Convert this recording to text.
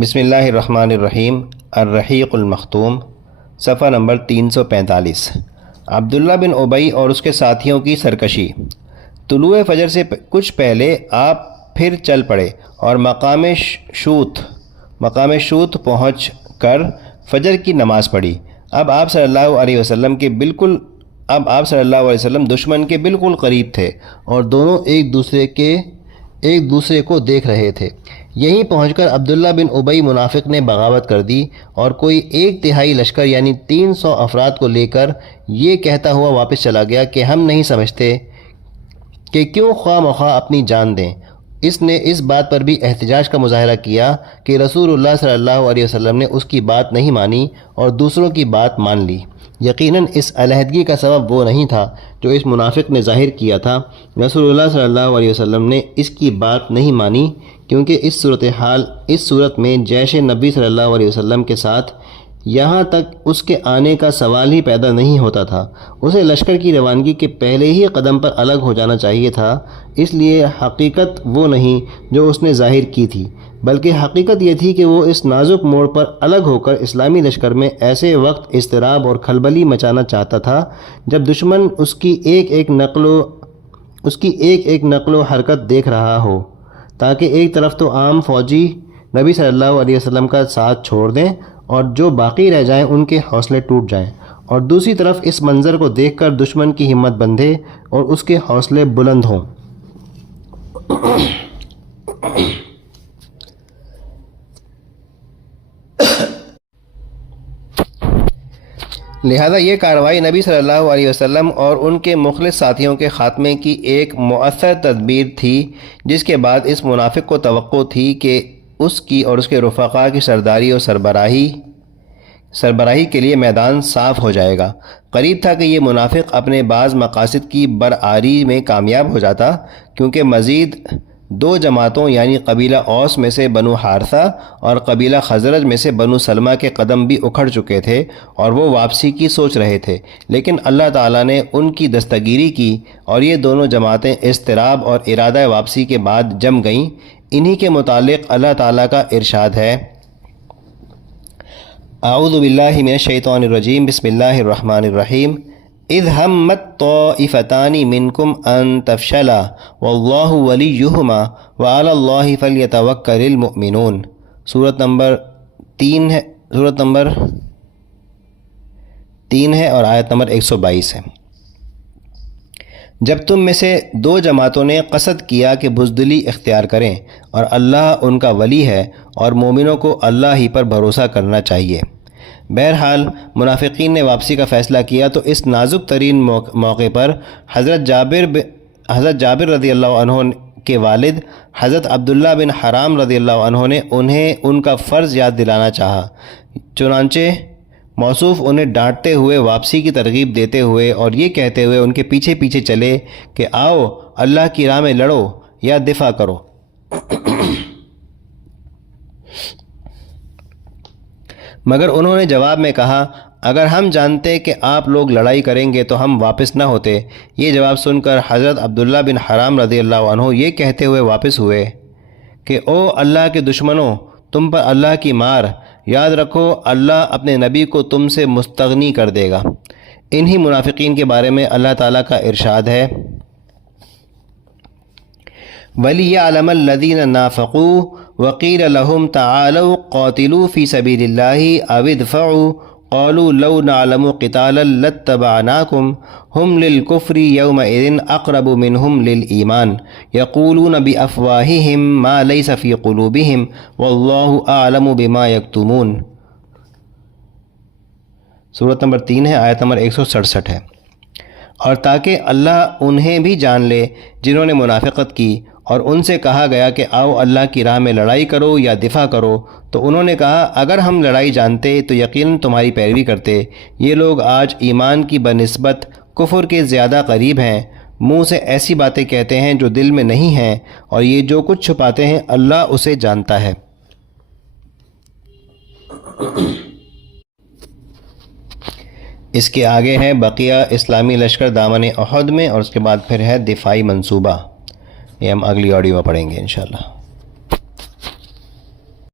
بسم اللہ الرحمن الرحیم۔ الرحیق المختوم، صفحہ نمبر 345۔ عبداللہ بن ابی اور اس کے ساتھیوں کی سرکشی۔ طلوع فجر سے کچھ پہلے آپ پھر چل پڑے اور مقام شوت پہنچ کر فجر کی نماز پڑھی۔ اب آپ صلی اللہ علیہ وسلم دشمن کے بالکل قریب تھے اور دونوں ایک دوسرے کو دیکھ رہے تھے۔ یہیں پہنچ کر عبداللہ بن ابی منافق نے بغاوت کر دی اور کوئی 1/3 لشکر یعنی 300 افراد کو لے کر یہ کہتا ہوا واپس چلا گیا کہ ہم نہیں سمجھتے کہ کیوں خواہ مخواہ اپنی جان دیں۔ اس نے اس بات پر بھی احتجاج کا مظاہرہ کیا کہ رسول اللہ صلی اللہ علیہ وسلم نے اس کی بات نہیں مانی اور دوسروں کی بات مان لی۔ یقیناً اس علیحدگی کا سبب وہ نہیں تھا جو اس منافق نے ظاہر کیا تھا۔ رسول اللہ صلی اللہ علیہ وسلم نے اس کی بات نہیں مانی کیونکہ اس صورت میں جیش نبی صلی اللہ علیہ وسلم کے ساتھ یہاں تک اس کے آنے کا سوال ہی پیدا نہیں ہوتا تھا۔ اسے لشکر کی روانگی کے پہلے ہی قدم پر الگ ہو جانا چاہیے تھا۔ اس لیے حقیقت وہ نہیں جو اس نے ظاہر کی تھی، بلکہ حقیقت یہ تھی کہ وہ اس نازک موڑ پر الگ ہو کر اسلامی لشکر میں ایسے وقت اضطراب اور کھلبلی مچانا چاہتا تھا جب دشمن اس کی ایک ایک نقل و حرکت دیکھ رہا ہو، تاکہ ایک طرف تو عام فوجی نبی صلی اللہ علیہ وسلم کا ساتھ چھوڑ دیں اور جو باقی رہ جائیں ان کے حوصلے ٹوٹ جائیں، اور دوسری طرف اس منظر کو دیکھ کر دشمن کی ہمت بندھے اور اس کے حوصلے بلند ہوں۔ لہذا یہ کارروائی نبی صلی اللہ علیہ وسلم اور ان کے مخلص ساتھیوں کے خاتمے کی ایک مؤثر تدبیر تھی، جس کے بعد اس منافق کو توقع تھی کہ اس کی اور اس کے رفقا کی سرداری اور سربراہی کے لیے میدان صاف ہو جائے گا۔ قریب تھا کہ یہ منافق اپنے بعض مقاصد کی برآری میں کامیاب ہو جاتا، کیونکہ مزید 2 جماعتوں یعنی قبیلہ اوس میں سے بنو حارثہ اور قبیلہ خزرج میں سے بنو سلمہ کے قدم بھی اکھڑ چکے تھے اور وہ واپسی کی سوچ رہے تھے، لیکن اللہ تعالیٰ نے ان کی دستگیری کی اور یہ دونوں جماعتیں اضطراب اور ارادہ واپسی کے بعد جم گئیں۔ انہی کے متعلق اللہ تعالیٰ کا ارشاد ہے: اعوذ باللہ من الشیطان الرجیم، بسم اللہ الرحمن الرحیم۔ اذ ہمت طائفتان منکم ان تفشلا واللہ ولیہما وعلی اللہ فلیتوکل المؤمنون۔ سورت نمبر 3 ہے اور آیت نمبر 122 ہے۔ جب تم میں سے 2 جماعتوں نے قصد کیا کہ بزدلی اختیار کریں اور اللہ ان کا ولی ہے اور مومنوں کو اللہ ہی پر بھروسہ کرنا چاہیے۔ بہرحال منافقین نے واپسی کا فیصلہ کیا تو اس نازک ترین موقع پر حضرت جابر رضی اللہ عنہ کے والد حضرت عبداللہ بن حرام رضی اللہ عنہ نے انہیں ان کا فرض یاد دلانا چاہا، چنانچہ موصوف انہیں ڈانٹتے ہوئے واپسی کی ترغیب دیتے ہوئے اور یہ کہتے ہوئے ان کے پیچھے پیچھے چلے کہ آؤ اللہ کی راہ میں لڑو یا دفاع کرو۔ مگر انہوں نے جواب میں کہا، اگر ہم جانتے کہ آپ لوگ لڑائی کریں گے تو ہم واپس نہ ہوتے۔ یہ جواب سن کر حضرت عبداللہ بن حرام رضی اللہ عنہ یہ کہتے ہوئے واپس ہوئے کہ او اللہ کے دشمنوں، تم پر اللہ کی مار، یاد رکھو اللہ اپنے نبی کو تم سے مستغنی کر دے گا۔ انہی منافقین کے بارے میں اللہ تعالیٰ کا ارشاد ہے: وَلِيَعْلَمَ الَّذِينَ نَافَقُوا وَقِيلَ لَهُمْ تَعَالَوْا قَاتِلُوا فِي سَبِيلِ اللَّهِ أَوِ ادْفَعُوا قَالُوا لَوْ نَعْلَمُ قِتَالًا لَاتَّبَعْنَاكُمْ هُمْ لِلْكُفْرِ يَوْمَئِذٍ أَقْرَبُ مِنْهُمْ لِلْإِيمَانِ يَقُولُونَ بِأَفْوَاهِهِمْ مَا لَيْسَ فِي قُلُوبِهِمْ وَاللَّهُ أَعْلَمُ بِمَا يَكْتُمُونَ۔ سورت نمبر 3 ہے، آیت نمبر 167 ہے۔ اور تاکہ اللہ انہیں بھی جان لے جنہوں نے منافقت کی اور ان سے کہا گیا کہ آؤ اللہ کی راہ میں لڑائی کرو یا دفاع کرو، تو انہوں نے کہا اگر ہم لڑائی جانتے تو یقیناً تمہاری پیروی کرتے۔ یہ لوگ آج ایمان کی بنسبت کفر کے زیادہ قریب ہیں، منہ سے ایسی باتیں کہتے ہیں جو دل میں نہیں ہیں، اور یہ جو کچھ چھپاتے ہیں اللہ اسے جانتا ہے۔ اس کے آگے ہے بقیہ اسلامی لشکر دامن احد میں، اور اس کے بعد پھر ہے دفاعی منصوبہ۔ یہ ہم اگلی آڈیو میں پڑھیں گے انشاءاللہ۔